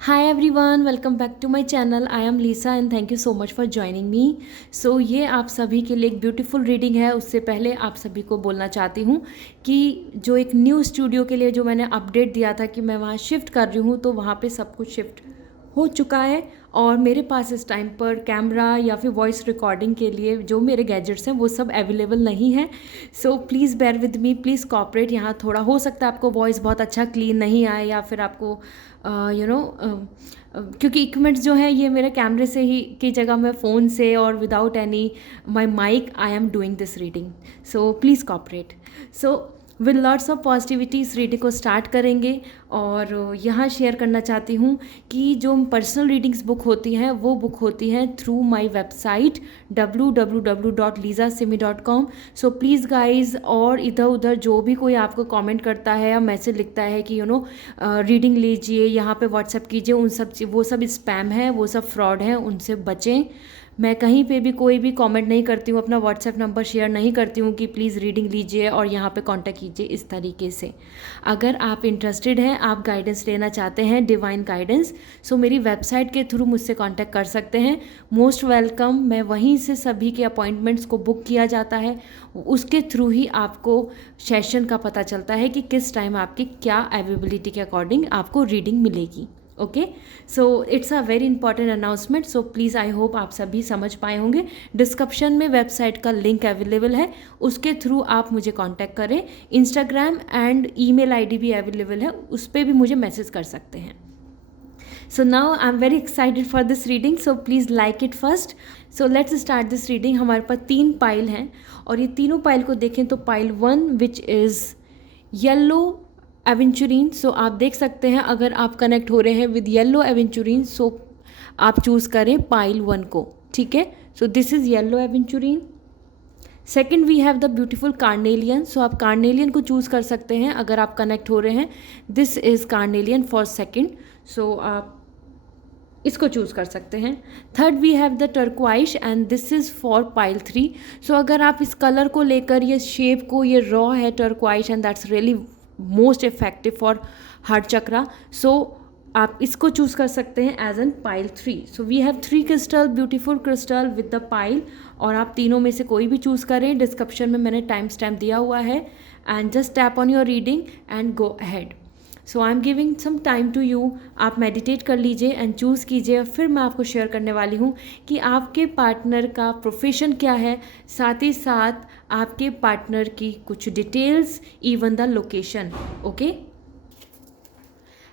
Hi everyone, welcome back to my channel. I am Lisa and thank you so much for joining me. So ये आप सभी के लिए एक beautiful reading है. उससे पहले आप सभी को बोलना चाहती हूँ कि जो एक न्यू स्टूडियो के लिए जो मैंने अपडेट दिया था कि मैं वहाँ शिफ्ट कर रही हूँ, तो वहाँ पे सब कुछ शिफ्ट हो चुका है और मेरे पास इस टाइम पर कैमरा या फिर वॉइस रिकॉर्डिंग के लिए जो मेरे गैजेट्स हैं वो सब अवेलेबल नहीं है. So please bear with me, please cooperate. यहाँ थोड़ा हो सकता है आपको वॉइस बहुत अच्छा क्लीन नहीं आए या फिर आपको क्योंकि इक्विपमेंट्स जो हैं ये मेरे कैमरे से ही की जगह मैं फ़ोन से और without any my mic I am doing this reading. So please cooperate. So with lots of positivity इस रीडिंग को स्टार्ट करेंगे. और यहाँ शेयर करना चाहती हूँ कि जो पर्सनल रीडिंग्स बुक होती हैं वो बुक होती हैं through my website www.lisasimi.com. So please guys, और इधर उधर जो भी कोई आपको कमेंट करता है या मैसेज लिखता है कि रीडिंग लीजिए, यहाँ पे व्हाट्सएप कीजिए, उन सब वो सब स्पैम है, वो सब फ्रॉड है, उनसे बचें. मैं कहीं पे भी कोई भी कमेंट नहीं करती हूँ, अपना व्हाट्सएप नंबर शेयर नहीं करती हूँ कि प्लीज़ रीडिंग लीजिए और यहाँ पे कांटेक्ट कीजिए इस तरीके से. अगर आप इंटरेस्टेड हैं, आप गाइडेंस लेना चाहते हैं, डिवाइन गाइडेंस, सो मेरी वेबसाइट के थ्रू मुझसे कांटेक्ट कर सकते हैं. Most welcome. मैं वहीं से सभी के अपॉइंटमेंट्स को बुक किया जाता है. उसके थ्रू ही आपको सेशन का पता चलता है कि किस टाइम आपकी क्या अवेलेबिलिटी के अकॉर्डिंग आपको रीडिंग मिलेगी. Okay, so it's a very important announcement. So please I hope आप सभी समझ पाए होंगे. डिस्क्रिप्शन में वेबसाइट का लिंक अवेलेबल है, उसके थ्रू आप मुझे कांटेक्ट करें. इंस्टाग्राम एंड ईमेल आईडी भी अवेलेबल है, उस पर भी मुझे मैसेज कर सकते हैं. So now I am very excited for this reading, so please like it first. So let's start this reading. हमारे पास 3 पाइल हैं और ये तीनों पाइल को देखें तो पाइल 1 विच इज़ येलो एवेंचुरीन. सो आप देख सकते हैं अगर आप कनेक्ट हो रहे हैं विद येलो एवेंचुरीन, सो आप चूज़ करें पाइल 1 को. ठीक है, so this is yellow aventurine. Second we have the beautiful carnelian. So आप कार्नेलियन को चूज़ कर सकते हैं अगर आप कनेक्ट हो रहे हैं. This is carnelian for second, so आप इसको चूज़ कर सकते हैं. Third we have the turquoise and this is for pile 3. So अगर आप इस कलर को लेकर, ये शेप को, ये रॉ है turquoise and that's really most effective for heart chakra, so आप इसको चूज़ कर सकते हैं as an pile 3. So we have 3 crystal, beautiful crystal with the pile, और आप तीनों में से कोई भी चूज़ करें. डिस्क्रिप्शन में मैंने टाइम स्टैम्प दिया हुआ है. And just tap on your reading and go ahead. So I am giving some time to you. आप मेडिटेट कर लीजिए एंड चूज़ कीजिए. फिर मैं आपको शेयर करने वाली हूँ कि आपके पार्टनर का प्रोफेशन क्या है, साथ ही साथ आपके पार्टनर की कुछ details, even the location. Okay,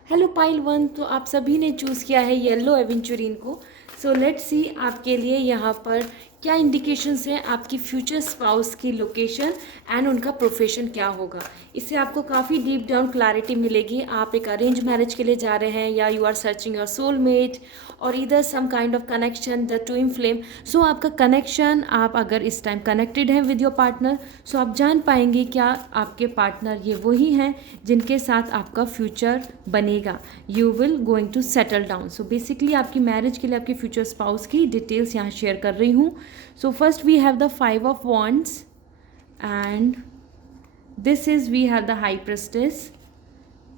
hello pile 1. तो आप सभी ने चूज़ किया है येलो एवेंचुरीन को. सो लेट्स सी आपके लिए यहाँ पर क्या इंडिकेशंस हैं आपकी फ्यूचर स्पाउस की लोकेशन एंड उनका प्रोफेशन क्या होगा. इससे आपको काफ़ी डीप डाउन क्लैरिटी मिलेगी. आप एक अरेंज मैरिज के लिए जा रहे हैं या you are searching your soulmate और इधर some kind of connection, the twin flame. So आपका कनेक्शन, आप अगर इस टाइम कनेक्टेड हैं विद योर पार्टनर, सो आप जान पाएंगे क्या आपके पार्टनर ये वही हैं जिनके साथ आपका फ्यूचर बनेगा. You will going to settle down. So basically आपकी मैरिज के लिए आपके फ्यूचर स्पाउस की डिटेल्स यहाँ शेयर कर रही हूँ. So first we have the 5 of wands and this is we have the high priestess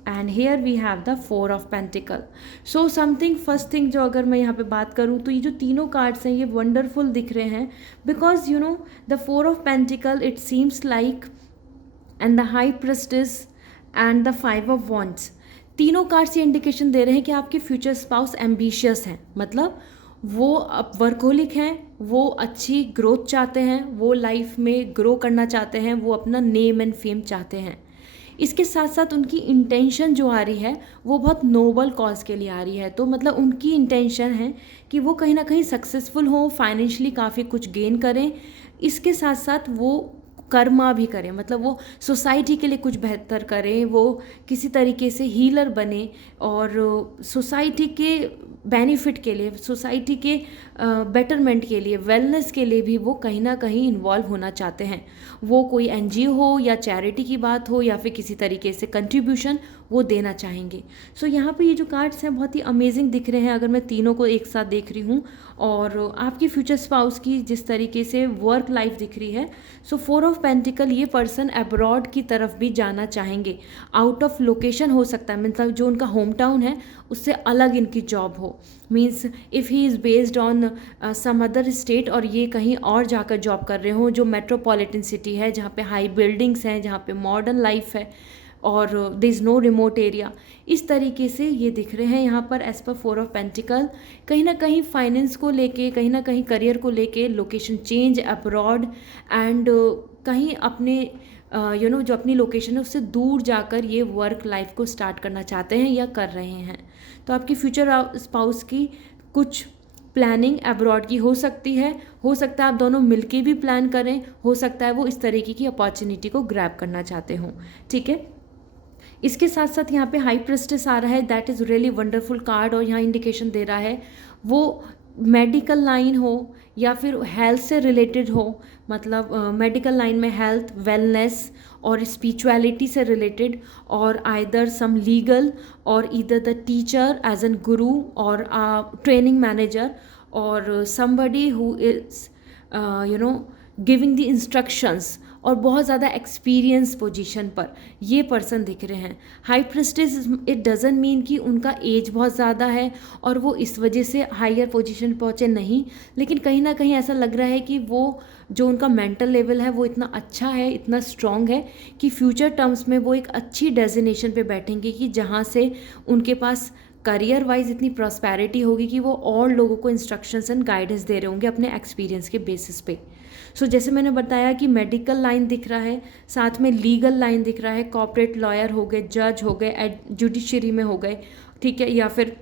and here we have the 4 of pentacle. So something first thing जो अगर मैं यहाँ पे बात करूँ तो ये जो तीनों कार्ड्स हैं ये वंडरफुल दिख रहे हैं because you know the 4 of pentacle it seems like and the high priestess and the 5 of wands. तीनों कार्ड्स ये इंडिकेशन दे रहे हैं कि आपके फ्यूचर स्पाउस एम्बिशियस हैं, मतलब वो अब वर्कहोलिक हैं, वो अच्छी ग्रोथ चाहते हैं, वो लाइफ में ग्रो करना चाहते हैं, वो अपना नेम एंड फेम चाहते हैं. इसके साथ साथ उनकी इंटेंशन जो आ रही है वो बहुत नोबल कॉज के लिए आ रही है. तो मतलब उनकी इंटेंशन है कि वो कहीं ना कहीं सक्सेसफुल हो, फाइनेंशियली काफ़ी कुछ गेन करें, इसके साथ साथ वो कर्मा भी करें, मतलब वो सोसाइटी के लिए कुछ बेहतर करें, वो किसी तरीके से हीलर बने और सोसाइटी के बेनिफिट के लिए, सोसाइटी के बेटरमेंट के लिए, वेलनेस के लिए भी वो कहीं ना कहीं इन्वॉल्व होना चाहते हैं. वो कोई एनजीओ हो या चैरिटी की बात हो या फिर किसी तरीके से कंट्रीब्यूशन, वो देना चाहेंगे। सो यहाँ पे ये जो कार्ड्स हैं बहुत ही अमेजिंग दिख रहे हैं अगर मैं तीनों को एक साथ देख रही हूँ। और आपकी फ्यूचर स्पाउस की जिस तरीके से वर्क लाइफ दिख रही है, सो 4 ऑफ पेंटिकल, ये पर्सन अब्रॉड की तरफ भी जाना चाहेंगे, आउट ऑफ लोकेशन हो सकता है, मतलब जो उनका होम टाउन है उससे अलग इनकी जॉब हो, means if he is based on some other state, और ये कहीं और जाकर जॉब कर रहे हो जो मेट्रोपॉलिटन सिटी है, जहाँ पे हाई बिल्डिंग्स हैं, जहाँ पे मॉडर्न लाइफ है और दे इज़ नो रिमोट एरिया। इस तरीके से ये दिख रहे हैं यहाँ पर एज पर 4 ऑफ पेंटिकल। कहीं ना कहीं फाइनेंस को लेके, कहीं ना कहीं करियर को लेके, लोकेशन चेंज अब्रॉड, एंड कहीं अपने जो अपनी लोकेशन है उससे दूर जाकर ये वर्क लाइफ को स्टार्ट करना चाहते हैं या कर रहे हैं। तो आपकी फ्यूचर स्पाउस की कुछ प्लानिंग अब्रॉड की हो सकती है, हो सकता है आप दोनों मिलके भी प्लान करें, हो सकता है वो इस तरीके की अपॉर्चुनिटी को ग्रैब करना चाहते हों। ठीक है, इसके साथ साथ यहाँ पे हाई प्रेस्टिस आ रहा है, that is really wonderful card, और यहाँ इंडिकेशन दे रहा है वो मेडिकल लाइन हो या फिर हेल्थ से रिलेटेड हो, मतलब मेडिकल लाइन में हेल्थ, वेलनेस और स्पिरिचुअलिटी से रिलेटेड, और आइदर सम लीगल और either the teacher as an guru और ट्रेनिंग मैनेजर, और somebody who is giving the instructions, और बहुत ज़्यादा एक्सपीरियंस पोजीशन पर ये पर्सन दिख रहे हैं। High prestige, it doesn't mean कि उनका एज बहुत ज़्यादा है और वो इस वजह से हायर पोजीशन पहुँचे, नहीं, लेकिन कहीं ना कहीं ऐसा लग रहा है कि वो जो उनका मेंटल लेवल है वो इतना अच्छा है, इतना स्ट्रॉन्ग है कि फ्यूचर टर्म्स में वो एक अच्छी डेजिनेशन पे बैठेंगे कि जहाँ से उनके पास करियर वाइज इतनी प्रॉस्पेरिटी होगी कि वो और लोगों को इंस्ट्रक्शंस एंड गाइडेंस दे रहे होंगे अपने एक्सपीरियंस के बेसिस पे। सो जैसे मैंने बताया कि मेडिकल लाइन दिख रहा है, साथ में लीगल लाइन दिख रहा है, कॉर्पोरेट लॉयर हो गए, जज हो गए, जुडिशरी में हो गए, ठीक है, या फिर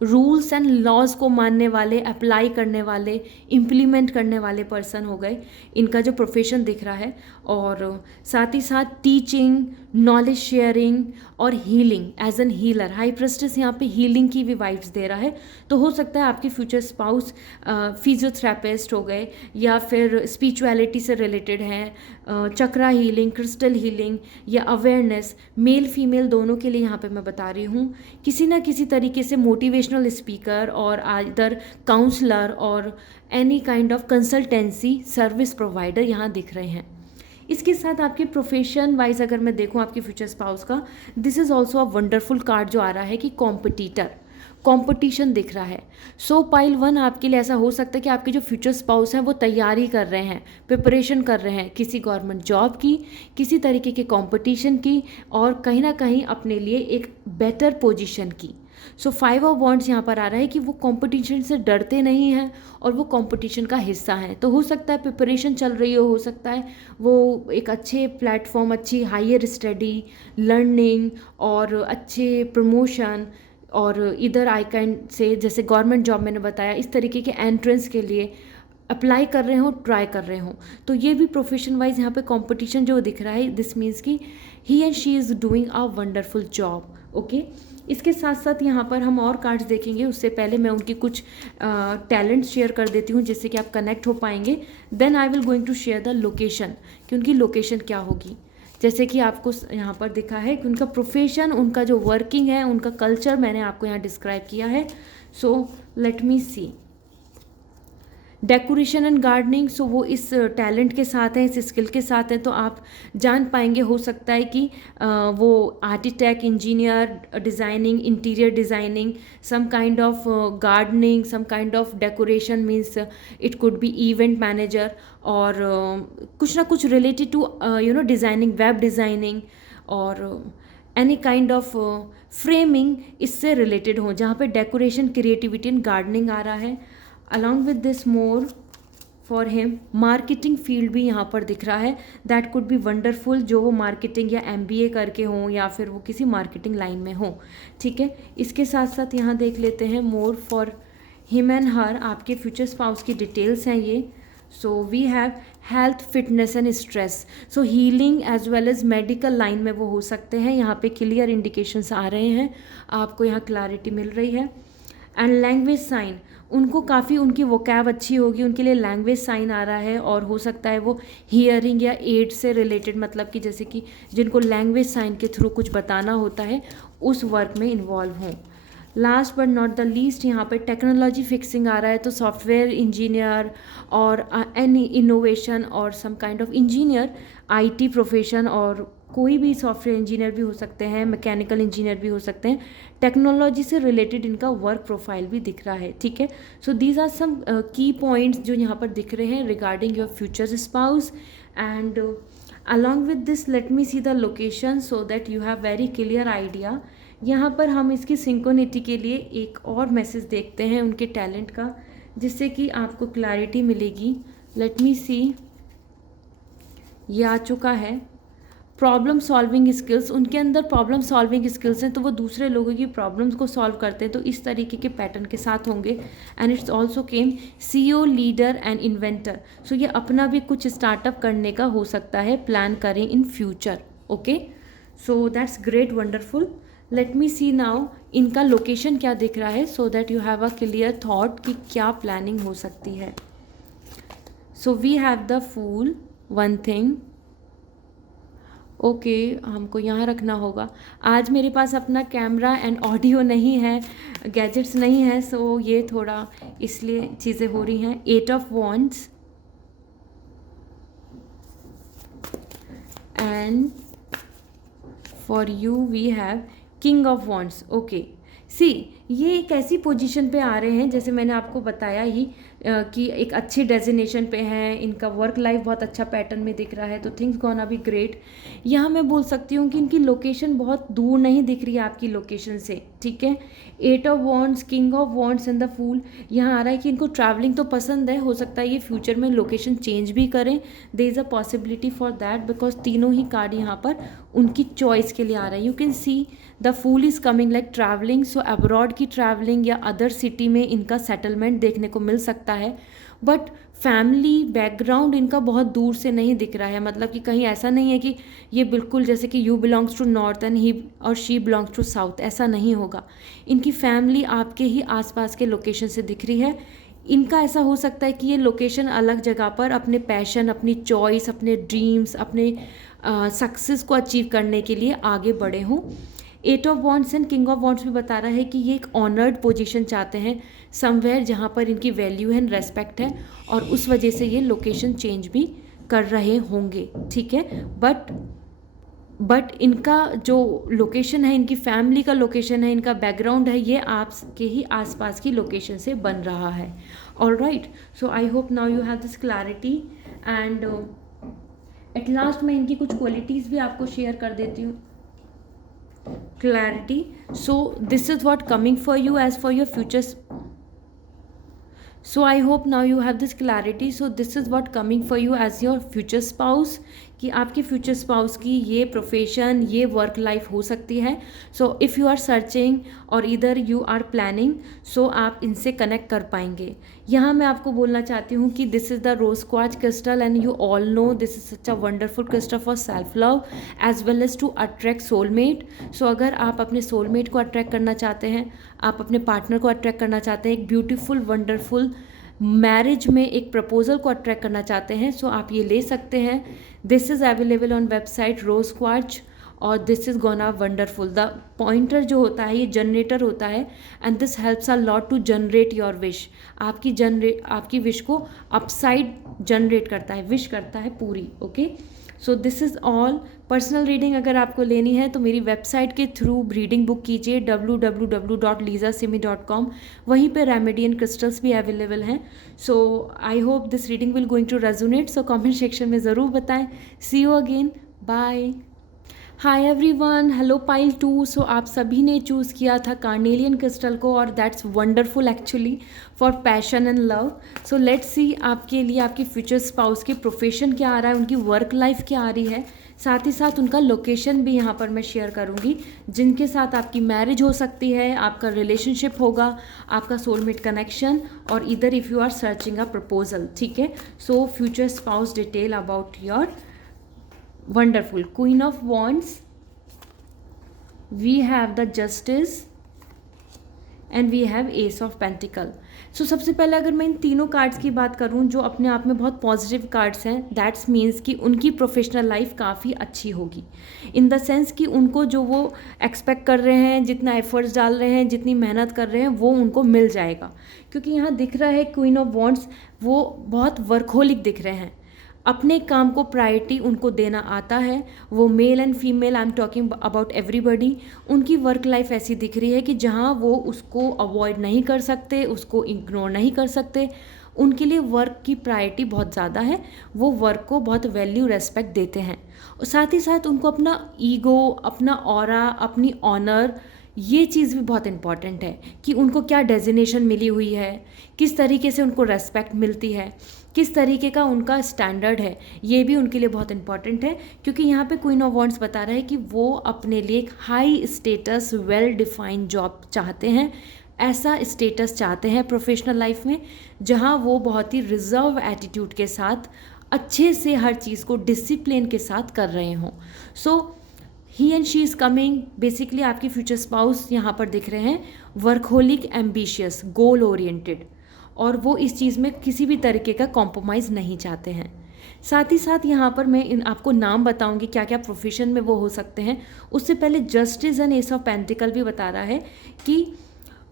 रूल्स एंड लॉज को मानने वाले, अप्लाई करने वाले, इम्प्लीमेंट करने वाले पर्सन हो गए, इनका जो प्रोफेशन दिख रहा है। और साथ ही साथ टीचिंग, नॉलेज शेयरिंग और healing as an healer, high priestess यहाँ पे हीलिंग की भी वाइब्स दे रहा है। तो हो सकता है आपके फ्यूचर स्पाउस फिजियोथेरेपिस्ट हो गए या फिर स्पिरिचुअलिटी से रिलेटेड हैं, चक्रा हीलिंग, क्रिस्टल हीलिंग या अवेयरनेस, मेल फीमेल दोनों के लिए यहाँ पे मैं बता रही हूँ। किसी ना किसी तरीके से मोटिवेशनल स्पीकर और आइदर काउंसलर और any kind of consultancy service provider यहाँ दिख रहे हैं। इसके साथ आपके प्रोफेशन वाइज अगर मैं देखूँ आपके फ्यूचर स्पाउस का, this is also a wonderful card जो आ रहा है कि कॉम्पिटिटर, कंपटीशन दिख रहा है। सो पाइल 1 आपके लिए ऐसा हो सकता है कि आपके जो फ्यूचर स्पाउस हैं वो तैयारी कर रहे हैं, प्रिपरेशन कर रहे हैं किसी गवर्नमेंट जॉब की, किसी तरीके के कंपटीशन की, और कहीं ना कहीं अपने लिए एक बेटर पोजीशन की। सो 5 ऑफ वॉन्ड्स यहाँ पर आ रहा है कि वो कंपटीशन से डरते नहीं हैं और वो कंपटीशन का हिस्सा हैं। तो हो सकता है प्रिपरेशन चल रही हो सकता है वो एक अच्छे प्लेटफॉर्म, अच्छी हायर स्टडी, लर्निंग और अच्छे प्रमोशन, और इधर आईकैंड से जैसे गवर्नमेंट जॉब मैंने बताया, इस तरीके के एंट्रेंस के लिए अप्लाई कर रहे हो, ट्राई कर रहे हो। तो ये भी प्रोफेशन वाइज यहाँ पे कंपटीशन जो दिख रहा है, दिस मीन्स कि he and she is doing a wonderful job. Okay, इसके साथ साथ यहाँ पर हम और कार्ड्स देखेंगे, उससे पहले मैं उनकी कुछ टैलेंट शेयर कर देती हूँ जिससे कि आप कनेक्ट हो पाएंगे। Then I will going to share the location कि उनकी लोकेशन क्या होगी। जैसे कि आपको यहाँ पर दिखा है कि उनका प्रोफेशन, उनका जो वर्किंग है, उनका कल्चर मैंने आपको यहाँ डिस्क्राइब किया है। So let me see, decoration and gardening, so वो इस टैलेंट के साथ हैं, इस स्किल के साथ हैं, तो आप जान पाएंगे, हो सकता है कि वो architect, engineer, designing, interior designing, some kind of gardening, some kind of decoration, means it could be event manager, और कुछ ना कुछ related to designing, web designing और एनी काइंड ऑफ फ्रेमिंग, इससे रिलेटेड हो, जहाँ पे डेकोरेशन, क्रिएटिविटी एंड गार्डनिंग आ रहा है। Along with this more for him marketing field भी यहाँ पर दिख रहा है, दैट कुड बी वंडरफुल, जो वो मार्केटिंग या MBA करके हों या फिर वो किसी मार्केटिंग लाइन में हो। ठीक है, इसके साथ साथ यहाँ देख लेते हैं more for him and her, आपके फ्यूचर स्पाउस की डिटेल्स हैं ये। So we have health, fitness and stress, so healing as well as medical line में वो हो सकते हैं। यहाँ पे क्लियर इंडिकेशंस आ रहे हैं, आपको यहाँ क्लैरिटी मिल रही है। एंड लैंग्वेज साइन, उनको काफ़ी उनकी वोकैब अच्छी होगी, उनके लिए लैंग्वेज साइन आ रहा है, और हो सकता है वो हियरिंग या एड से रिलेटेड, मतलब कि जैसे कि जिनको लैंग्वेज साइन के थ्रू कुछ बताना होता है, उस वर्क में इन्वॉल्व हों। Last but not the least यहाँ पे टेक्नोलॉजी फिक्सिंग आ रहा है, तो सॉफ्टवेयर इंजीनियर और एनी इनोवेशन और some kind of engineer, IT profession, और कोई भी सॉफ्टवेयर इंजीनियर भी हो सकते हैं, मैकेनिकल इंजीनियर भी हो सकते हैं, टेक्नोलॉजी से रिलेटेड इनका वर्क प्रोफाइल भी दिख रहा है, ठीक है। सो दीज आर सम की पॉइंट्स जो यहाँ पर दिख रहे हैं regarding your future spouse. And along with this let me see the location so that you have very clear idea। यहाँ पर हम इसकी सिंक्रोनिटी के लिए एक और मैसेज देखते हैं उनके टैलेंट का, जिससे कि आपको क्लैरिटी मिलेगी। लेट मी सी, ये आ चुका है। प्रॉब्लम सॉल्विंग स्किल्स, उनके अंदर प्रॉब्लम सॉल्विंग स्किल्स हैं, तो वो दूसरे लोगों की प्रॉब्लम्स को सॉल्व करते हैं, तो इस तरीके के पैटर्न के साथ होंगे। And it's also came CEO, leader and inventor. So ये अपना भी कुछ स्टार्टअप करने का हो सकता है, प्लान करें in future. Okay, so that's great, wonderful. Let me see now इनका लोकेशन क्या दिख रहा है, so that you have a clear thought कि क्या प्लानिंग हो सकती है। So we have the fool, one thing, okay हमको यहाँ रखना होगा। आज मेरे पास अपना कैमरा एंड ऑडियो नहीं है, गैजेट्स नहीं है, सो ये थोड़ा इसलिए चीज़ें हो रही हैं। 8 of wands and for you we have king of wands. Okay, see ये एक ऐसी पोजीशन पे आ रहे हैं, जैसे मैंने आपको बताया ही कि एक अच्छी डेजिनेशन पे हैं, इनका वर्क लाइफ बहुत अच्छा पैटर्न में दिख रहा है, तो थिंग्स गोना बी ग्रेट। यहाँ मैं बोल सकती हूँ कि इनकी लोकेशन बहुत दूर नहीं दिख रही है आपकी लोकेशन से, ठीक है। 8 of wands, king of wands and the fool, यहाँ आ रहा है कि इनको ट्रैवलिंग तो पसंद है, हो सकता है ये फ्यूचर में लोकेशन चेंज भी करें, there is a possibility for that, because तीनों ही कार्ड यहाँ पर उनकी चॉइस के लिए आ रहा है। You can see the fool is coming like travelling, so abroad की ट्रैवलिंग या अदर सिटी में इनका सेटलमेंट देखने को मिल सकता है। बट फैमिली बैकग्राउंड इनका बहुत दूर से नहीं दिख रहा है, मतलब कि कहीं ऐसा नहीं है कि ये बिल्कुल जैसे कि you belongs to north and he और शी बिलोंग्स टू साउथ, ऐसा नहीं होगा। इनकी फैमिली आपके ही आसपास के लोकेशन से दिख रही है। इनका ऐसा हो सकता है कि ये लोकेशन अलग जगह पर अपने पैशन, अपनी चॉइस, अपने ड्रीम्स, अपने सक्सेस को अचीव करने के लिए आगे बढ़े हों। 8 of wands and king of wands भी बता रहा है कि ये एक ऑनर्ड पोजीशन चाहते हैं समवेयर, जहाँ पर इनकी वैल्यू एंड रेस्पेक्ट है, और उस वजह से ये लोकेशन चेंज भी कर रहे होंगे, ठीक है। बट इनका जो लोकेशन है, इनकी फैमिली का लोकेशन है, इनका बैकग्राउंड है, ये आपके ही आसपास की लोकेशन से बन रहा है। Alright, so I hope now you have this clarity. And at last मैं इनकी कुछ क्वालिटीज़ भी आपको शेयर कर देती हूँ। Clarity, so this is what coming for you as for your futures. So I hope now you have this clarity, so this is what coming for you as your future spouse, कि आपके future spouse की ये profession, ये work life हो सकती है। So if you are searching और इधर यू आर प्लानिंग, सो आप इनसे कनेक्ट कर पाएंगे। यहाँ मैं आपको बोलना चाहती हूँ कि this is the rose quartz crystal and you all know this is such a wonderful crystal for self love as well as to attract soulmate. So अगर आप अपने सोलमेट को अट्रैक्ट करना चाहते हैं, आप अपने पार्टनर को अट्रैक्ट करना चाहते हैं, एक ब्यूटीफुल वंडरफुल मैरिज में एक प्रपोजल को अट्रैक्ट करना चाहते हैं, सो आप ये ले सकते हैं। This is available on website rose quartz, और this is gonna wonderful. The pointer जो होता है ये जनरेटर होता है, and this helps a lot to generate your wish. आपकी विश को अपसाइड जनरेट करता है, विश करता है पूरी। Okay, so this is all. Personal reading अगर आपको लेनी है तो मेरी वेबसाइट के थ्रू रीडिंग बुक कीजिए www.lizasimi.com, वहीं पे रेमेडियन क्रिस्टल्स भी अवेलेबल हैं। So I hope this reading will going to resonate, so comment section में ज़रूर बताएं। See you again, bye. Hi everyone, hello pile 2। So आप सभी ने चूज़ किया था कार्नेलियन क्रिस्टल को, और that's wonderful actually for passion and love. So let's see आपके लिए आपके फ्यूचर स्पाउस की प्रोफेशन क्या आ रहा है, उनकी वर्क लाइफ क्या आ रही है, साथ ही साथ उनका लोकेशन भी यहाँ पर मैं शेयर करूँगी, जिनके साथ आपकी मैरिज हो सकती है, आपका रिलेशनशिप होगा, आपका सोलमेट कनेक्शन, और इधर if you are searching a proposal, ठीक है। So future spouse detail about your wonderful Queen of Wands, we have the Justice and we have ace of pentacle. So सबसे पहले अगर मैं इन तीनों कार्ड्स की बात करूं जो अपने आप में बहुत पॉजिटिव कार्ड्स हैं, दैट्स मीन्स कि उनकी प्रोफेशनल लाइफ काफ़ी अच्छी होगी, इन द सेंस कि उनको जो वो एक्सपेक्ट कर रहे हैं, जितना एफर्ट्स डाल रहे हैं, जितनी मेहनत कर रहे हैं, वो उनको मिल जाएगा। क्योंकि यहाँ दिख रहा है क्वीन ऑफ वॉन्ड्स, वो बहुत वर्कहोलिक दिख रहे हैं, अपने काम को प्रायोरिटी उनको देना आता है। वो male and female, I am talking about everybody, उनकी वर्क लाइफ ऐसी दिख रही है कि जहाँ वो उसको अवॉइड नहीं कर सकते, उसको इग्नोर नहीं कर सकते। उनके लिए वर्क की प्रायोरिटी बहुत ज़्यादा है, वो वर्क को बहुत वैल्यू रेस्पेक्ट देते हैं। और साथ ही साथ उनको अपना ईगो, अपना ऑरा, अपनी ऑनर, ये चीज़ भी बहुत इम्पॉर्टेंट है कि उनको क्या डेजिनेशन मिली हुई है, किस तरीके से उनको रेस्पेक्ट मिलती है, किस तरीके का उनका स्टैंडर्ड है, ये भी उनके लिए बहुत इंपॉर्टेंट है। क्योंकि यहाँ पे क्वीन ऑफ वॉन्ड्स बता रहा है कि वो अपने लिए एक high status, well defined job चाहते हैं, ऐसा स्टेटस चाहते हैं प्रोफेशनल लाइफ में जहाँ वो बहुत ही रिजर्व एटीट्यूड के साथ अच्छे से हर चीज़ को डिसिप्लिन के साथ कर रहे हों। So he and she is coming, basically आपकी फ्यूचर स्पाउस यहाँ पर दिख रहे हैं वर्कहोलिक, एम्बिशियस, गोल ओरिएंटेड, और वो इस चीज़ में किसी भी तरीके का कॉम्प्रोमाइज़ नहीं चाहते हैं। साथ ही साथ यहाँ पर मैं आपको नाम बताऊंगी क्या क्या प्रोफेशन में वो हो सकते हैं। उससे पहले justice and S of pentacle भी बता रहा है कि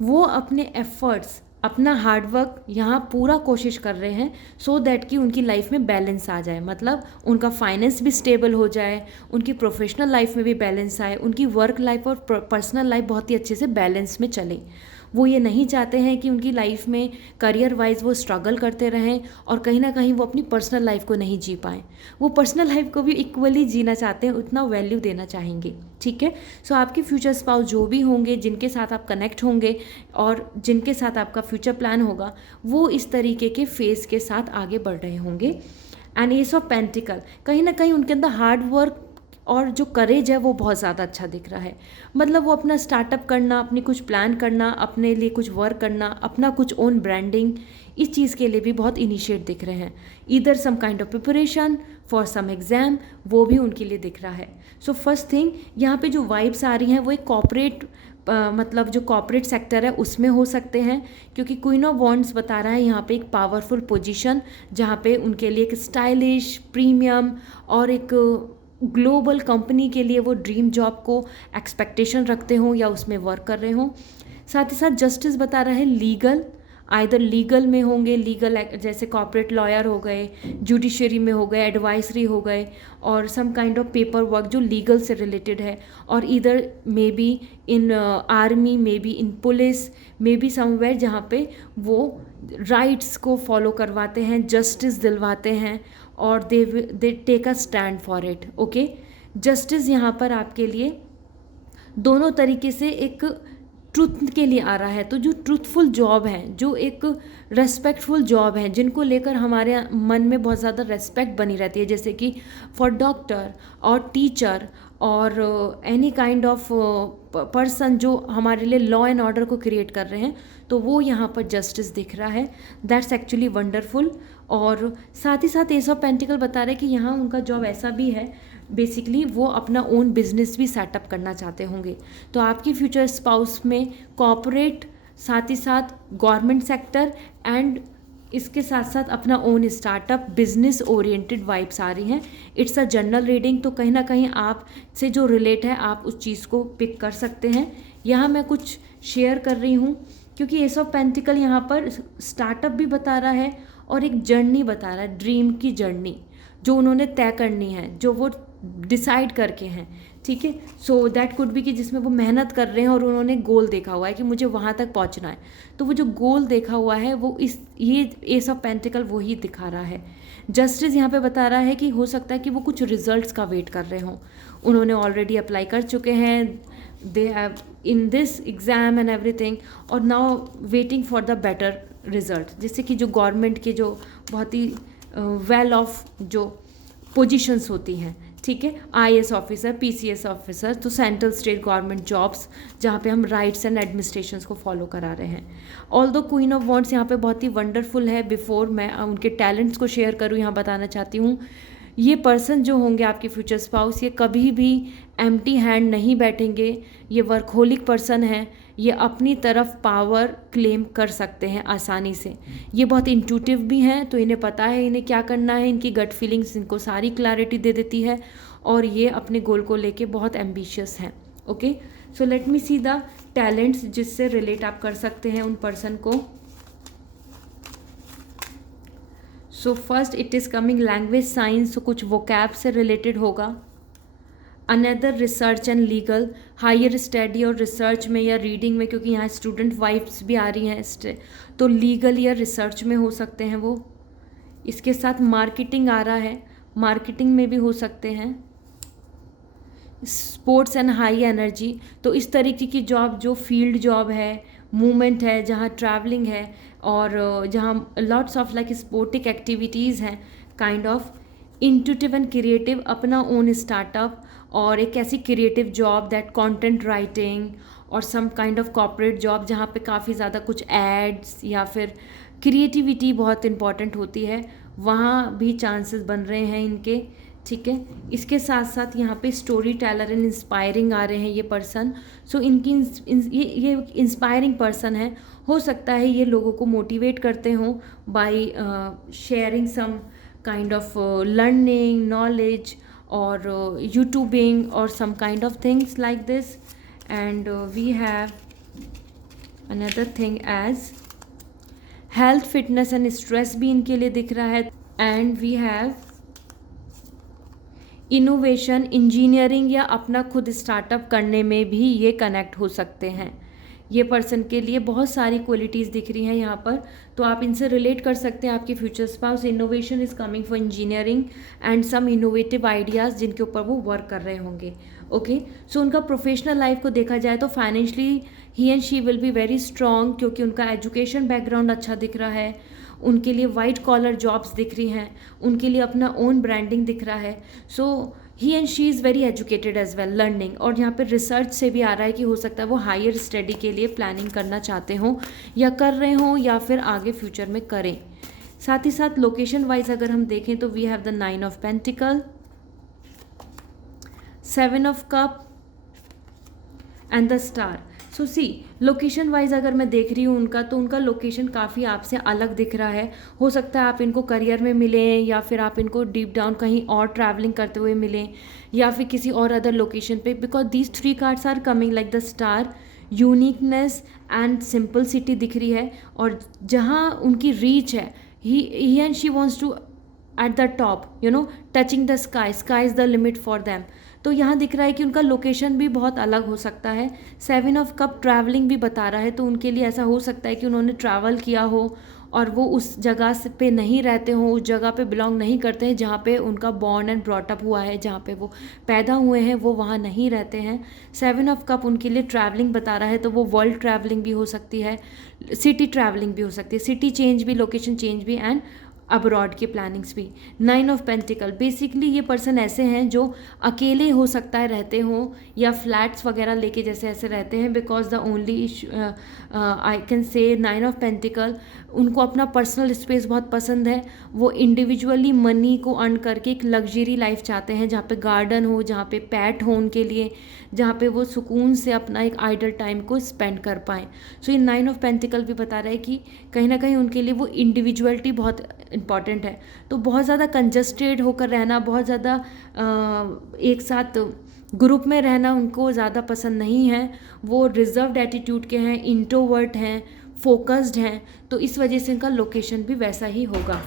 वो अपने एफर्ट्स, अपना हार्डवर्क यहाँ पूरा कोशिश कर रहे हैं सो दैट कि उनकी लाइफ में बैलेंस आ जाए, मतलब उनका फाइनेंस भी स्टेबल हो जाए, उनकी प्रोफेशनल लाइफ में भी बैलेंस आए, उनकी वर्क लाइफ और पर्सनल लाइफ बहुत ही अच्छे से बैलेंस में चले। वो ये नहीं चाहते हैं कि उनकी लाइफ में करियर वाइज वो स्ट्रगल करते रहें और कहीं ना कहीं वो अपनी पर्सनल लाइफ को नहीं जी पाएँ। वो पर्सनल लाइफ को भी इक्वली जीना चाहते हैं, उतना वैल्यू देना चाहेंगे। ठीक है, सो आपके फ्यूचर स्पाउस जो भी होंगे, जिनके साथ आप कनेक्ट होंगे और जिनके साथ आपका फ्यूचर प्लान होगा, वो इस तरीके के फेस के साथ आगे बढ़ रहे होंगे। एंड एस ऑफ पेंटिकल, कहीं ना कहीं उनके अंदर हार्ड वर्क और जो करेज है वो बहुत ज़्यादा अच्छा दिख रहा है। मतलब वो अपना स्टार्टअप करना, अपनी कुछ प्लान करना, अपने लिए कुछ वर्क करना, अपना कुछ ओन ब्रांडिंग, इस चीज़ के लिए भी बहुत इनिशिएट दिख रहे हैं। इधर some kind of preparation for some exam, वो भी उनके लिए दिख रहा है। सो फर्स्ट थिंग, यहाँ पे जो वाइब्स आ रही हैं वो एक कॉर्पोरेट, मतलब जो कॉर्पोरेट सेक्टर है उसमें हो सकते हैं, क्योंकि क्वीन ऑफ वॉन्ड्स बता रहा है यहाँ पे एक पावरफुल पोजीशन जहाँ पे उनके लिए एक स्टाइलिश, प्रीमियम और एक ग्लोबल कंपनी के लिए वो ड्रीम जॉब को एक्सपेक्टेशन रखते हों या उसमें वर्क कर रहे हों। साथ ही साथ जस्टिस बता रहा है लीगल, आइदर लीगल में होंगे, लीगल जैसे कॉर्पोरेट लॉयर हो गए, जुडिशरी में हो गए, एडवाइजरी हो गए, और some kind of paper work जो लीगल से रिलेटेड है, और इधर maybe in army, maybe in police, maybe somewhere जहाँ पे वो राइट्स को फॉलो करवाते हैं, जस्टिस दिलवाते हैं और they take a stand for it. Okay, justice यहाँ पर आपके लिए दोनों तरीके से एक ट्रुथ के लिए आ रहा है। तो जो ट्रूथफुल जॉब है, जो एक रेस्पेक्टफुल जॉब है, जिनको लेकर हमारे मन में बहुत ज़्यादा रेस्पेक्ट बनी रहती है, जैसे कि फॉर डॉक्टर और टीचर और एनी काइंड ऑफ पर्सन जो हमारे लिए लॉ एंड ऑर्डर को क्रिएट कर रहे हैं, तो वो यहाँ पर जस्टिस दिख रहा है। That's actually wonderful. और साथ ही साथ एस ऑफ पेंटिकल बता रहे हैं कि यहाँ उनका जॉब ऐसा भी है, बेसिकली वो अपना ओन बिजनेस भी सेटअप करना चाहते होंगे। तो आपकी फ्यूचर स्पाउस में कॉर्पोरेट, साथ ही साथ गवर्नमेंट सेक्टर एंड इसके साथ साथ अपना own startup, business oriented vibes आ रही हैं। इट्स अ जनरल रीडिंग, तो कहीं ना कहीं आप से जो रिलेट है आप उस चीज़ को पिक कर सकते हैं। यहाँ मैं कुछ शेयर कर रही हूँ क्योंकि एस ऑफ पेंटिकल यहाँ पर स्टार्टअप भी बता रहा है और एक जर्नी बता रहा है, ड्रीम की जर्नी जो उन्होंने तय करनी है, जो वो डिसाइड करके हैं। ठीक है, सो दैट कुड बी कि जिसमें वो मेहनत कर रहे हैं और उन्होंने गोल देखा हुआ है कि मुझे वहाँ तक पहुँचना है। तो वो जो गोल देखा हुआ है वो ये एस ऑफ पेंटिकल वो ही दिखा रहा है। जस्टिस यहाँ पे बता रहा है कि हो सकता है कि वो कुछ रिजल्ट्स का वेट कर रहे हों, उन्होंने ऑलरेडी अप्लाई कर चुके हैं, they have in this exam and everything, और now waiting for the better result. जैसे कि जो गवर्नमेंट के जो बहुत ही वेल ऑफ जो पोजीशंस होती हैं, ठीक है, IAS ऑफिसर, PCS ऑफिसर, तो सेंट्रल स्टेट गवर्नमेंट जॉब्स जहाँ पे हम राइट्स एंड एडमिनिस्ट्रेशंस को फॉलो करा रहे हैं। ऑल दो क्वीन ऑफ वॉन्ड्स यहाँ पे बहुत ही वंडरफुल है। बिफोर मैं उनके टैलेंट्स को शेयर करूँ, यहाँ बताना चाहती हूँ, ये पर्सन जो होंगे आपके फ्यूचर स्पाउस, ये कभी भी एम्प्टी हैंड नहीं बैठेंगे। ये वर्कहोलिक पर्सन है, ये अपनी तरफ पावर क्लेम कर सकते हैं आसानी से। ये बहुत इंट्यूटिव भी हैं, तो इन्हें पता है इन्हें क्या करना है, इनकी गट फीलिंग्स इनको सारी क्लैरिटी दे देती है, और ये अपने गोल को लेके बहुत एम्बिशियस हैं। Okay, so let me see the talents जिससे रिलेट आप कर सकते हैं उन पर्सन को। So first it is coming language science, तो कुछ वोकैब से रिलेटेड होगा। Another research and legal, higher study और रिसर्च में या रीडिंग में, क्योंकि यहाँ स्टूडेंट वाइफ्स भी आ रही हैं, तो लीगल या रिसर्च में हो सकते हैं वो। इसके साथ मार्केटिंग आ रहा है, मार्केटिंग में भी हो सकते हैं। स्पोर्ट्स एंड हाई एनर्जी, तो इस तरीके की जॉब जो फील्ड जॉब है, मूवमेंट है, जहाँ ट्रैवलिंग है और जहाँ lots of like sportic activities हैं, kind of intuitive and creative, अपना ओन स्टार्टअप, और एक ऐसी creative job that content writing और some kind of corporate job जहाँ पे काफ़ी ज़्यादा कुछ एड्स या फिर क्रिएटिविटी बहुत इंपॉर्टेंट होती है, वहाँ भी चांसेस बन रहे हैं इनके। ठीक है, इसके साथ साथ यहाँ पे स्टोरी टेलर एंड इंस्पायरिंग आ रहे हैं ये पर्सन। सो इनकी ये इंस्पायरिंग पर्सन है, हो सकता है ये लोगों को मोटिवेट करते हों by sharing some kind of learning knowledge और यूट्यूबिंग और some kind of things like this. And we have another thing as health, fitness and stress भी इनके लिए दिख रहा है। and we have innovation, engineering या अपना खुद स्टार्टअप करने में भी ये कनेक्ट हो सकते हैं। ये पर्सन के लिए बहुत सारी क्वालिटीज़ दिख रही हैं यहाँ पर, तो आप इनसे रिलेट कर सकते हैं आपके future spouse. Innovation is coming for engineering and some innovative ideas जिनके ऊपर वो वर्क कर रहे होंगे। ओके, सो उनका प्रोफेशनल लाइफ को देखा जाए तो financially he and she will be very strong, क्योंकि उनका एजुकेशन बैकग्राउंड अच्छा दिख रहा है, उनके लिए वाइट कॉलर जॉब्स दिख रही हैं, उनके लिए अपना ओन ब्रांडिंग दिख रहा है। So he and she is very educated as well, learning, और यहाँ पे रिसर्च से भी आ रहा है कि हो सकता है वो हायर स्टडी के लिए प्लानिंग करना चाहते हों या कर रहे हों या फिर आगे फ्यूचर में करें। साथ ही साथ लोकेशन वाइज अगर हम देखें तो we have the 9 of pentacle, 7 of cup and the star. So see location wise अगर मैं देख रही हूँ उनका, तो उनका लोकेशन काफ़ी आपसे अलग दिख रहा है। हो सकता है आप इनको करियर में मिलें या फिर आप इनको डीप डाउन कहीं और ट्रैवलिंग करते हुए मिलें या फिर किसी और अदर लोकेशन पे, because these 3 cards are coming like the star, uniqueness and simplicity दिख रही है। और जहाँ उनकी रीच है, he and she wants to at the top, you know, touching the sky, sky is the limit for them. तो यहाँ दिख रहा है कि उनका लोकेशन भी बहुत अलग हो सकता है। 7 ऑफ कप ट्रैवलिंग भी बता रहा है, तो उनके लिए ऐसा हो सकता है कि उन्होंने ट्रैवल किया हो और वो उस जगह से पे नहीं रहते हों, उस जगह पे बिलोंग नहीं करते हैं जहाँ पे उनका बॉर्न एंड ब्रॉटअप हुआ है, जहाँ पे वो पैदा हुए हैं वो वहाँ नहीं रहते हैं। 7 ऑफ कप उनके लिए ट्रैवलिंग बता रहा है, तो वो वर्ल्ड ट्रैवलिंग भी हो सकती है, सिटी ट्रैवलिंग भी हो सकती है, सिटी चेंज भी, लोकेशन चेंज भी एंड अब्रॉड की प्लानिंग्स भी। 9 ऑफ पेंटिकल, बेसिकली ये पर्सन ऐसे हैं जो अकेले हो सकता है रहते हों या फ्लैट्स वगैरह लेके जैसे ऐसे रहते हैं, because the only I can से 9 ऑफ पेंटिकल, उनको अपना पर्सनल स्पेस बहुत पसंद है। वो इंडिविजुअली मनी को अर्न करके एक लग्जरी लाइफ चाहते हैं, जहाँ पे गार्डन हो, जहाँ पे पैट हो उनके लिए, जहाँ पे वो सुकून से अपना एक आइडल टाइम को स्पेंड कर पाएँ। सो ये 9 ऑफ पेंटिकल भी बता रहा है कि कहीं ना कहीं उनके लिए वो इंडिविजुअलिटी बहुत इम्पॉर्टेंट है। तो बहुत ज़्यादा कंजस्टेड होकर रहना, बहुत ज़्यादा एक साथ ग्रुप में रहना उनको ज़्यादा पसंद नहीं है। वो रिजर्व्ड एटीट्यूड के हैं, इंट्रोवर्ट हैं, फोकस्ड हैं, तो इस वजह से इनका लोकेशन भी वैसा ही होगा।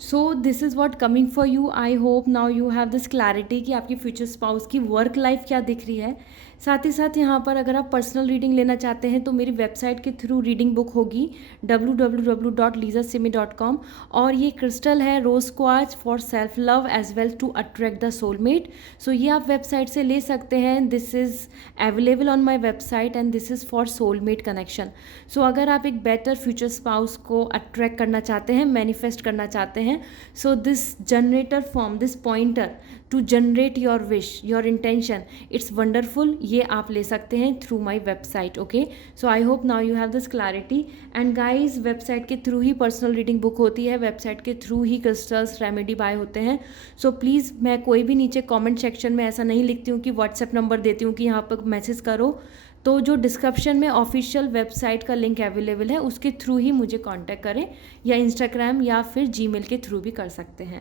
सो this is what coming for you. I hope now you have this clarity कि आपकी फ्यूचर स्पाउस की वर्क लाइफ क्या दिख रही है। साथ ही साथ यहाँ पर अगर आप पर्सनल रीडिंग लेना चाहते हैं तो मेरी वेबसाइट के थ्रू रीडिंग बुक होगी www.lisasimi.com, और ये क्रिस्टल है rose quartz for self love as well to attract the soulmate. So ये आप वेबसाइट से ले सकते हैं। This is available on my website and this is for soulmate connection. So अगर आप एक बेटर फ्यूचर स्पाउस को अट्रैक्ट करना चाहते हैं, मैनिफेस्ट करना चाहते हैं, so this generator form, this pointer to generate your wish, your intention, it's wonderful. ये आप ले सकते हैं through my website. Okay, so I hope now you have this clarity. And guys, website के थ्रू ही personal reading book होती है, website के through ही crystals remedy bye होते हैं। सो प्लीज़, मैं कोई भी नीचे कमेंट सेक्शन में ऐसा नहीं लिखती हूँ कि व्हाट्सएप नंबर देती हूँ कि यहाँ पर मैसेज करो, तो जो डिस्क्रिप्शन में ऑफिशियल वेबसाइट का लिंक अवेलेबल है उसके थ्रू ही मुझे कांटेक्ट करें, या इंस्टाग्राम या फिर जीमेल के थ्रू भी कर सकते हैं।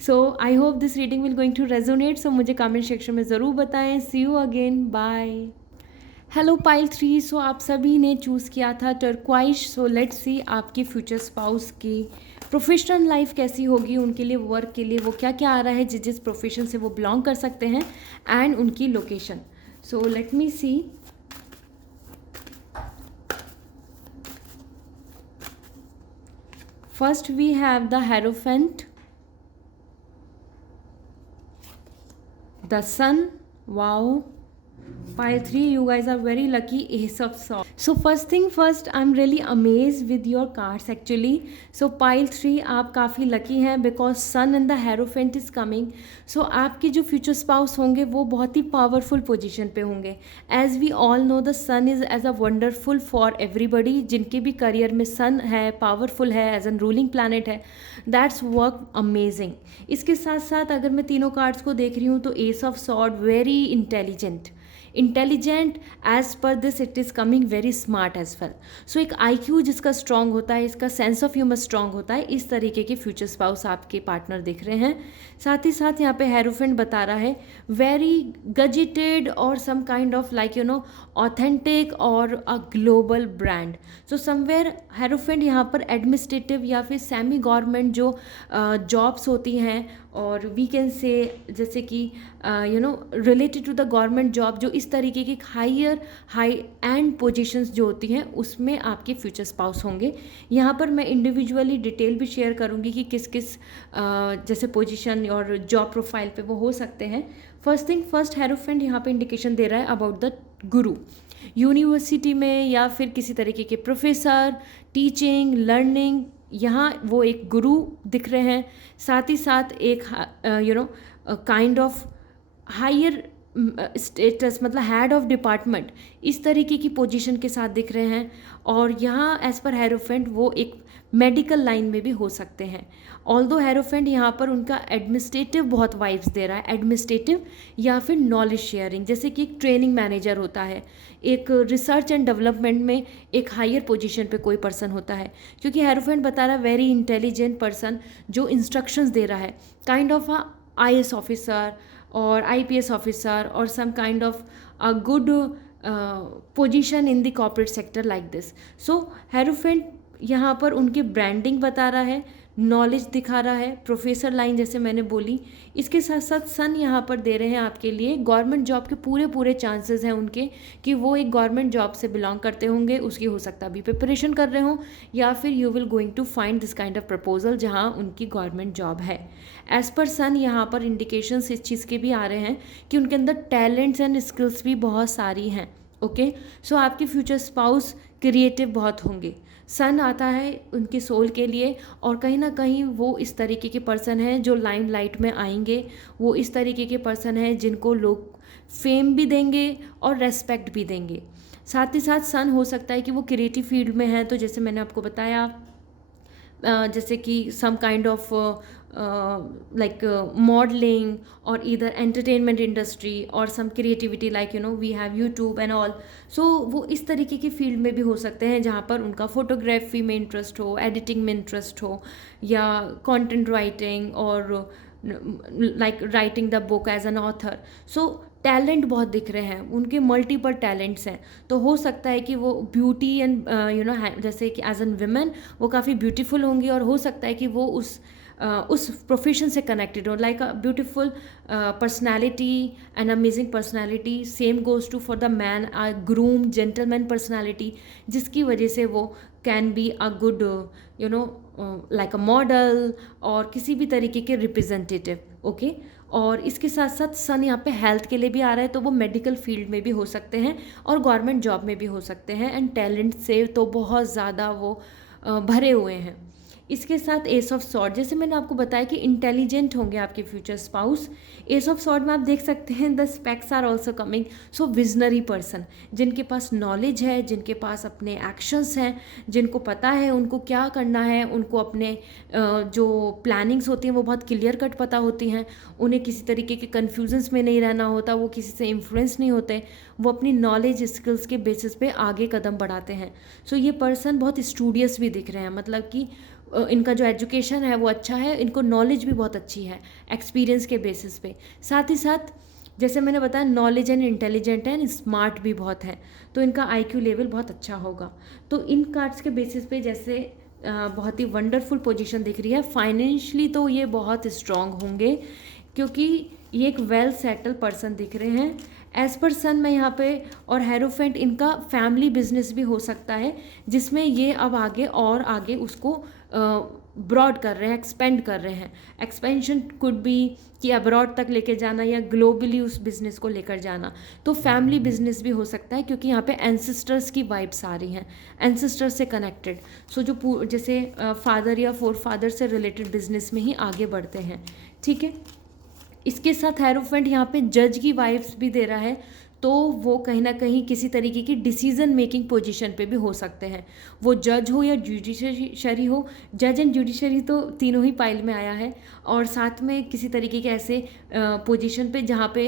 So I hope this reading will going to resonate. So मुझे कमेंट सेक्शन में ज़रूर बताएं। See you again, bye. Hello pile 3, so आप सभी ने चूज़ किया था टर्क्वाइश। सो लेट्स सी आपकी फ्यूचर स्पाउस की प्रोफेशनल लाइफ कैसी होगी, उनके लिए वर्क के लिए वो क्या क्या आ रहा है, जिस जिस प्रोफेशन से वो बिलोंग कर सकते हैं, एंड उनकी location. So let me see. First we have the hierophant, the sun, wow. Pile 3, you guys are very lucky. Ace of Swords. So first thing first, I'm really amazed with your cards actually. So Pile 3, आप काफ़ी lucky हैं because Sun and the Hierophant is coming. So आपके जो future spouse होंगे वो बहुत ही powerful position पे होंगे. As we all know, the Sun is as a wonderful for everybody. जिनके भी career में Sun है, powerful है, as a ruling planet है, that's work amazing. इसके साथ साथ अगर मैं तीनों cards को देख रही हूँ तो Ace of Sword very intelligent as per this it is coming very smart as well. So एक IQ जिसका स्ट्रॉन्ग होता है, इसका सेंस ऑफ ह्यूमर स्ट्रॉन्ग होता है, इस तरीके के फ्यूचर स्पाउस आपके पार्टनर दिख रहे हैं। साथ ही साथ यहाँ पे हेरोफेंट बता रहा है वेरी गजिटेड और some kind of like authentic और a global brand. So somewhere hierophant यहाँ पर एडमिनिस्ट्रेटिव या फिर सेमी गवर्नमेंट जो जॉब्स होती हैं, और वी कैन से जैसे कि related to the government job, जो इस तरीके की हाई एंड पोजीशंस जो होती हैं उसमें आपके फ्यूचर स्पाउस होंगे। यहाँ पर मैं इंडिविजुअली डिटेल भी शेयर करूँगी कि किस किस जैसे पोजीशन और जॉब प्रोफाइल पे वो हो सकते हैं। फर्स्ट थिंग फर्स्ट, हेरोफेंट यहाँ पे इंडिकेशन दे रहा है अबाउट द गुरु। यूनिवर्सिटी में या फिर किसी तरीके के प्रोफेसर, टीचिंग, लर्निंग, यहाँ वो एक गुरु दिख रहे हैं। साथ ही साथ एक काइंड ऑफ हायर स्टेटस, मतलब हेड ऑफ डिपार्टमेंट, इस तरीके की पोजीशन के साथ दिख रहे हैं। और यहाँ एज पर हेरोफेंट वो एक मेडिकल लाइन में भी हो सकते हैं। ऑल्दो हेरोफेंट यहाँ पर उनका एडमिनिस्ट्रेटिव बहुत वाइब्स दे रहा है, एडमिनिस्ट्रेटिव या फिर नॉलेज शेयरिंग, जैसे कि एक ट्रेनिंग मैनेजर होता है, एक रिसर्च एंड डेवलपमेंट में एक हायर पोजीशन पे कोई पर्सन होता है। क्योंकि हेरोफेंट बता रहा है वेरी इंटेलिजेंट पर्सन जो इंस्ट्रक्शंस दे रहा है, kind of a IAS officer और IPS ऑफिसर और some kind of a good position in the corporate sector like this. So hierophant यहाँ पर उनकी ब्रांडिंग बता रहा है, नॉलेज दिखा रहा है, प्रोफेसर लाइन जैसे मैंने बोली। इसके साथ साथ सन यहाँ पर दे रहे हैं आपके लिए गवर्नमेंट जॉब के पूरे चांसेस हैं उनके कि वो एक गवर्नमेंट जॉब से बिलोंग करते होंगे, उसकी हो सकता है अभी प्रिपरेशन कर रहे हों, या फिर you will going to find this kind of proposal जहाँ उनकी गवर्नमेंट जॉब है। एज पर सन यहाँ पर इंडिकेशंस इस चीज़ के भी आ रहे हैं कि उनके अंदर टैलेंट्स एंड स्किल्स भी बहुत सारी हैं। ओके, सो आपके फ्यूचर स्पाउस क्रिएटिव बहुत होंगे। सन आता है उनकी सोल के लिए, और कहीं ना कहीं वो इस तरीके के पर्सन हैं जो लाइमलाइट में आएंगे। वो इस तरीके के पर्सन हैं जिनको लोग फेम भी देंगे और रेस्पेक्ट भी देंगे। साथ ही साथ सन हो सकता है कि वो क्रिएटिव फील्ड में है, तो जैसे मैंने आपको बताया जैसे कि some kind of like modelling और इधर एंटरटेनमेंट इंडस्ट्री और some creativity like we have YouTube and all. So वो इस तरीके की फील्ड में भी हो सकते हैं जहाँ पर उनका फोटोग्राफी में इंटरेस्ट हो, एडिटिंग में इंटरेस्ट हो, या कंटेंट राइटिंग और like writing the book as an author. So talent बहुत दिख रहे हैं उनके, मल्टीपल टैलेंट्स हैं। तो हो सकता है कि वो ब्यूटी एंड जैसे कि एज एन विमेन वो काफ़ी ब्यूटीफुल होंगी, और हो सकता है कि वो उस प्रोफेशन से कनेक्टेड हो, like a beautiful personality and amazing personality. Same goes to for the man, a groom gentleman personality, जिसकी वजह से वो can be a good like a model और किसी भी तरीके के रिप्रेजेंटेटिव। ओके, और इसके साथ साथ सन यहाँ पे हेल्थ के लिए भी आ रहा है, तो वो मेडिकल फील्ड में भी हो सकते हैं और गवर्नमेंट जॉब में भी हो सकते हैं। एंड टैलेंट से तो बहुत ज़्यादा वो भरे हुए हैं। इसके साथ एस ऑफ सॉर्ड, जैसे मैंने आपको बताया कि इंटेलिजेंट होंगे आपके future spouse. Ace of swords में आप देख सकते हैं the specs are also coming, so visionary person, जिनके पास नॉलेज है, जिनके पास अपने एक्शंस हैं, जिनको पता है उनको क्या करना है, उनको अपने जो प्लानिंग्स होती हैं वो बहुत क्लियर कट पता होती हैं, उन्हें किसी तरीके के कन्फ्यूजन्स में नहीं रहना होता, वो किसी से इन्फ्लुएंस नहीं होते, वो अपनी नॉलेज स्किल्स के बेसिस पे आगे कदम बढ़ाते हैं। सो ये पर्सन बहुत स्टूडियस भी दिख रहे हैं, मतलब कि इनका जो एजुकेशन है वो अच्छा है, इनको नॉलेज भी बहुत अच्छी है एक्सपीरियंस के बेसिस पे। साथ ही साथ जैसे मैंने बताया नॉलेज एंड इंटेलिजेंट है, स्मार्ट भी बहुत है, तो इनका आईक्यू लेवल बहुत अच्छा होगा। तो इन कार्ड्स के बेसिस पे जैसे बहुत ही वंडरफुल पोजीशन दिख रही है। फाइनेंशियली तो ये बहुत स्ट्रांग होंगे, क्योंकि ये एक वेल सेटल पर्सन दिख रहे हैं एज पर सन में यहाँ पे। और हेरोफेंट इनका फैमिली बिजनेस भी हो सकता है, जिसमें ये अब आगे और आगे उसको ब्रॉड कर रहे हैं, एक्सपेंड कर रहे हैं। एक्सपेंशन कुड बी कि अब्रॉड तक लेके जाना या ग्लोबली उस बिज़नेस को लेकर जाना। तो फैमिली बिजनेस भी हो सकता है, क्योंकि यहाँ पे एंसेस्टर्स की वाइब्स आ रही हैं, एंसेस्टर्स से कनेक्टेड। सो जो जैसे फादर या फोर फादर से रिलेटेड बिजनेस में ही आगे बढ़ते हैं, ठीक है। इसके साथ हेरोफेंट यहाँ पे जज की वाइब्स भी दे रहा है, तो वो कहीं ना कहीं किसी तरीके की डिसीजन मेकिंग पोजीशन पे भी हो सकते हैं, वो जज हो या जुडिशरी हो। जज एंड जुडिशरी तो तीनों ही पाइल में आया है, और साथ में किसी तरीके के ऐसे पोजीशन पे जहाँ पे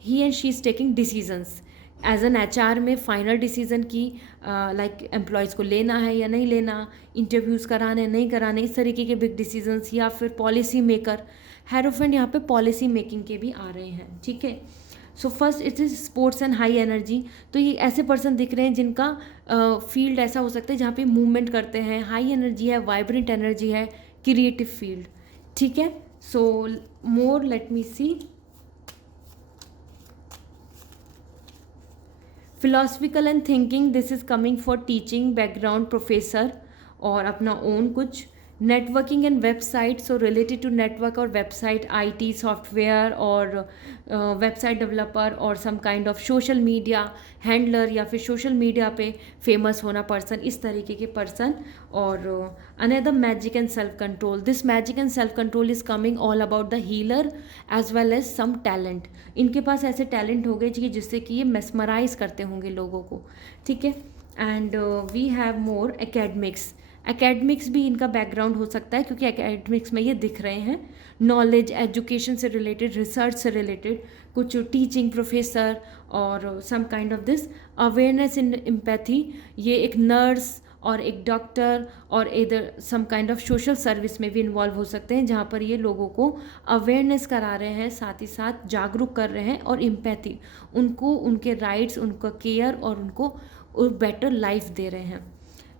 he and she is taking decisions as an HR में फाइनल डिसीजन की, लाइक एम्प्लॉयज़ को लेना है या नहीं लेना, इंटरव्यूज़ कराने नहीं कराने, इस तरीके के बिग डिसीजंस, या फिर पॉलिसी मेकर। हेरोफेंट यहाँ पे पॉलिसी मेकिंग के भी आ रहे हैं, ठीक है। So first it is sports and high energy, तो ये ऐसे पर्सन दिख रहे हैं जिनका फील्ड ऐसा हो सकता है जहाँ पे मूवमेंट करते हैं, हाई एनर्जी है, वाइब्रेंट एनर्जी है, क्रिएटिव फील्ड, ठीक है। So more let me see, philosophical and thinking, this is coming for teaching background professor, और अपना ओन कुछ networking and website, so related to network और वेबसाइट, IT सॉफ्टवेयर और website developer, और some kind of social media handler, या फिर social media पे famous होना पर्सन, इस तरीके के पर्सन। और another magic and self control, this magic and self control is coming all about the healer as well as some talent. इनके पास ऐसे टैलेंट हो गए जिससे कि ये मेस्मराइज करते होंगे लोगों को, ठीक है। And we have more academics, academics भी इनका बैकग्राउंड हो सकता है, क्योंकि एकेडमिक्स में ये दिख रहे हैं नॉलेज, एजुकेशन से रिलेटेड, रिसर्च से रिलेटेड, कुछ टीचिंग प्रोफेसर और some kind of this awareness in empathy. ये एक नर्स और एक डॉक्टर और इधर some kind of social service में भी इन्वॉल्व हो सकते हैं, जहाँ पर ये लोगों को अवेयरनेस करा रहे हैं, साथ ही साथ जागरूक कर रहे हैं, और एम्पैथी, उनको उनके राइट्स, उनका केयर और उनको बेटर लाइफ दे रहे हैं।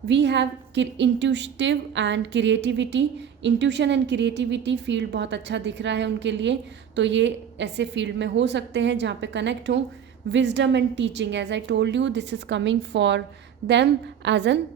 We have intuitive and creativity, intuition and creativity field बहुत अच्छा दिख रहा है उनके लिए, तो ये ऐसे फील्ड में हो सकते हैं जहाँ पे कनेक्ट हो। Wisdom and teaching, as I told you, this is coming for them as an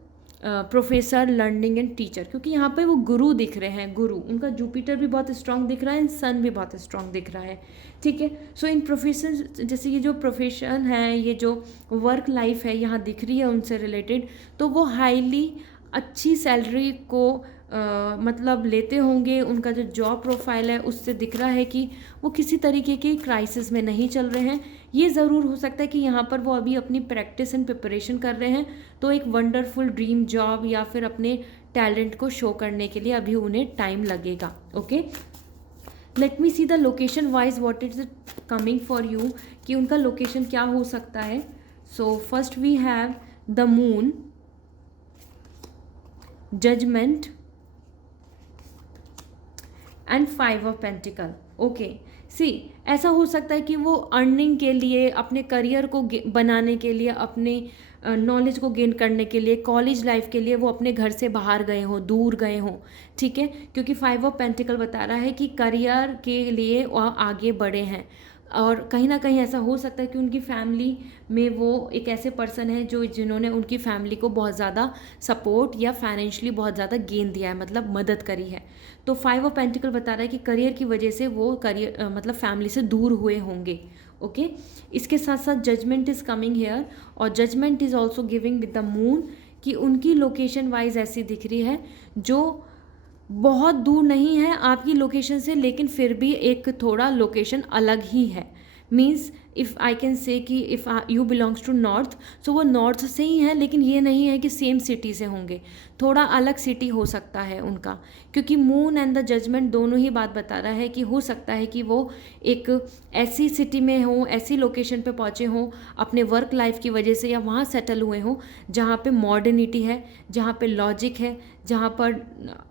professor, learning and teacher, क्योंकि यहाँ पे वो गुरु दिख रहे हैं, गुरु, उनका जुपिटर भी बहुत स्ट्रांग दिख रहा है, सन भी बहुत स्ट्रांग दिख रहा है, ठीक है। सो इन प्रोफेशन, जैसे ये जो प्रोफेशन है, ये जो वर्क लाइफ है यहाँ दिख रही है उनसे रिलेटेड, तो वो हाईली अच्छी सैलरी को मतलब लेते होंगे। उनका जो जॉब प्रोफाइल है उससे दिख रहा है कि वो किसी तरीके के क्राइसिस में नहीं चल रहे हैं। ये ज़रूर हो सकता है कि यहाँ पर वो अभी अपनी प्रैक्टिस एंड प्रिपरेशन कर रहे हैं, तो एक वंडरफुल ड्रीम जॉब या फिर अपने टैलेंट को शो करने के लिए अभी उन्हें टाइम लगेगा, okay. Let me see the location wise what is it coming for you, कि उनका लोकेशन क्या हो सकता है। So first we have the moon, judgement and 5 of pentacle, okay. See ऐसा हो सकता है कि वो अर्निंग के लिए, अपने करियर को बनाने के लिए, अपने नॉलेज को गेन करने के लिए, कॉलेज लाइफ के लिए वो अपने घर से बाहर गए हों, दूर गए हों, ठीक है, क्योंकि 5 ऑफ पेंटिकल बता रहा है कि करियर के लिए वो आगे बढ़े हैं। और कहीं ना कहीं ऐसा हो सकता है कि उनकी फैमिली में वो एक ऐसे पर्सन है जिन्होंने उनकी फैमिली को बहुत ज़्यादा सपोर्ट या फाइनेंशियली बहुत ज़्यादा गेन दिया है, मतलब मदद करी है। तो 5 ऑफ पेंटिकल बता रहा है कि करियर की वजह से वो करियर मतलब फैमिली से दूर हुए होंगे, ओके। इसके साथ साथ जजमेंट इज़ कमिंग हेयर, और judgement is also giving with the moon, कि उनकी लोकेशन वाइज ऐसी दिख रही है जो बहुत दूर नहीं है आपकी लोकेशन से, लेकिन फिर भी एक थोड़ा लोकेशन अलग ही है। Means if I can say कि if you belongs to north, so वो नॉर्थ से ही है, लेकिन ये नहीं है कि सेम सिटी से होंगे, थोड़ा अलग सिटी हो सकता है उनका, क्योंकि मून एंड द जजमेंट दोनों ही बात बता रहा है कि हो सकता है कि वो एक ऐसी सिटी में हों, ऐसी लोकेशन पे पहुँचे हों अपने वर्क लाइफ की वजह से, या वहाँ सेटल हुए हों जहाँ पे मॉडर्निटी है, जहाँ पे लॉजिक है, जहाँ पर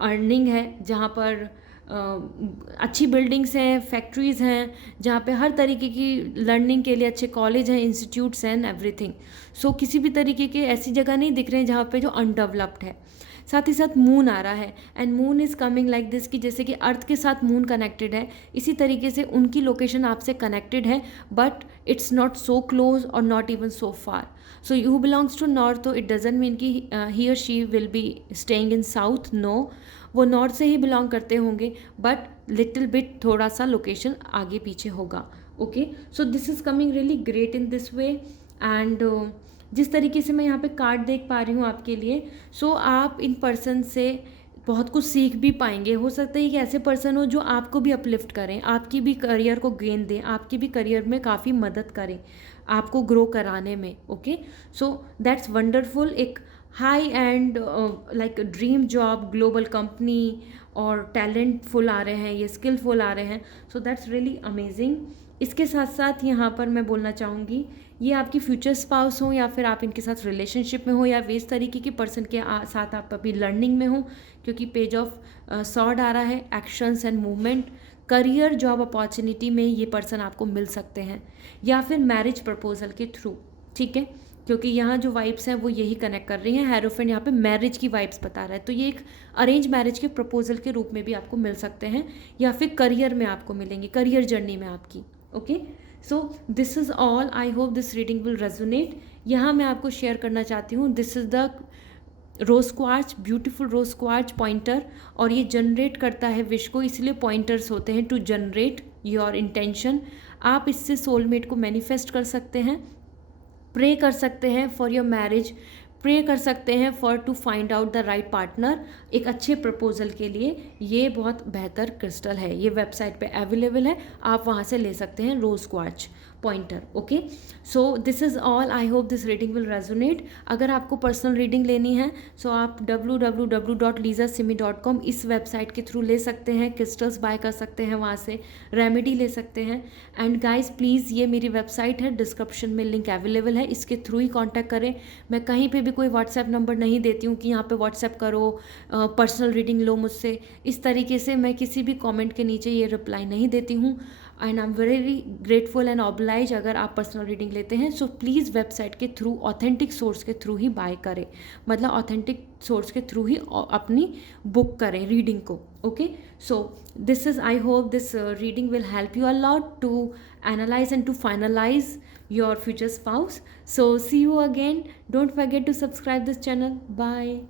अर्निंग है, जहाँ पर अच्छी बिल्डिंग्स हैं, फैक्ट्रीज़ हैं, जहाँ पे हर तरीके की लर्निंग के लिए अच्छे कॉलेज हैं, इंस्टीट्यूट्स एंड एवरीथिंग। सो किसी भी तरीके के ऐसी जगह नहीं दिख रहे हैं जहाँ पे जो अनडेवलप्ड है। साथ ही साथ मून आ रहा है, and moon is coming like this, कि जैसे कि अर्थ के साथ मून कनेक्टेड है, इसी तरीके से उनकी लोकेशन आपसे कनेक्टेड है, but it's not so close और not even so far. So you belongs to north, तो इट डजेंट मीन कि ही और she will be staying in south, no, वो नॉर्थ से ही बिलोंग करते होंगे, बट लिटिल बिट थोड़ा सा लोकेशन आगे पीछे होगा। Okay, so this is coming really great in this way. And जिस तरीके से मैं यहाँ पे कार्ड देख पा रही हूँ आपके लिए, सो आप इन पर्सन से बहुत कुछ सीख भी पाएंगे। हो सकता है कि ऐसे पर्सन हो जो आपको भी अपलिफ्ट करें, आपकी भी करियर को गेन दें, आपकी भी करियर में काफ़ी मदद करें, आपको ग्रो कराने में। Okay, so that's wonderful. एक high end like dream job, global company, और टैलेंटफुल आ रहे हैं, ये स्किलफुल आ रहे हैं, सो दैट्स रियली अमेजिंग। इसके साथ साथ यहाँ पर मैं बोलना चाहूँगी, ये आपकी फ्यूचर स्पाउस हो, या फिर आप इनके साथ रिलेशनशिप में हो, या वे इस तरीके की पर्सन के साथ आप अभी लर्निंग में हो, क्योंकि पेज ऑफ सॉर्ड आ रहा है, actions and movement, career job opportunity में ये पर्सन आपको मिल सकते हैं, या फिर मैरिज प्रपोजल के थ्रू। ठीक है, क्योंकि यहाँ जो वाइब्स हैं वो यही कनेक्ट कर रही हैं। हेरोफेंट यहाँ पे मैरिज की वाइब्स बता रहा है, तो ये एक अरेंज मैरिज के प्रपोजल के रूप में भी आपको मिल सकते हैं, या फिर करियर में आपको मिलेंगे, करियर जर्नी में आपकी। Okay, so this is all, I hope this reading will resonate. यहाँ मैं आपको शेयर करना चाहती हूँ, this is the rose quartz, beautiful rose quartz pointer, और ये जनरेट करता है विश को, इसलिए पॉइंटर्स होते हैं टू जनरेट योर इंटेंशन। आप इससे सोलमेट को मैनिफेस्ट कर सकते हैं, प्रे कर सकते हैं फॉर योर मैरिज, प्रे कर सकते हैं for to find out the right partner, एक अच्छे प्रपोजल के लिए। ये बहुत बेहतर क्रिस्टल है, ये वेबसाइट पे अवेलेबल है, आप वहाँ से ले सकते हैं rose quartz pointer. Okay, so this is all, I hope this reading will resonate. अगर आपको पर्सनल रीडिंग लेनी है, सो आप www.lizasimi.com इस वेबसाइट के थ्रू ले सकते हैं, क्रिस्टल्स बाय कर सकते हैं, वहाँ से रेमेडी ले सकते हैं। एंड गाइज प्लीज़, ये मेरी वेबसाइट है, डिस्क्रिप्शन में लिंक अवेलेबल है, इसके थ्रू ही कॉन्टैक्ट करें। मैं कहीं पे भी कोई व्हाट्सएप नंबर नहीं देती हूँ कि यहाँ पे व्हाट्सएप करो, पर्सनल रीडिंग लो मुझसे, इस तरीके से मैं किसी भी कमेंट के नीचे ये रिप्लाई नहीं देती हूँ। And I am very grateful and oblige अगर आप पर्सनल रीडिंग लेते हैं, सो प्लीज़ वेबसाइट के थ्रू, ऑथेंटिक सोर्स के थ्रू ही बाय करें, मतलब ऑथेंटिक सोर्स के थ्रू ही अपनी बुक करें रीडिंग को। Okay, so this is, I hope this reading will help you a lot to analyze and to finalize your future spouse. So see you again. Don't forget to subscribe this channel. Bye.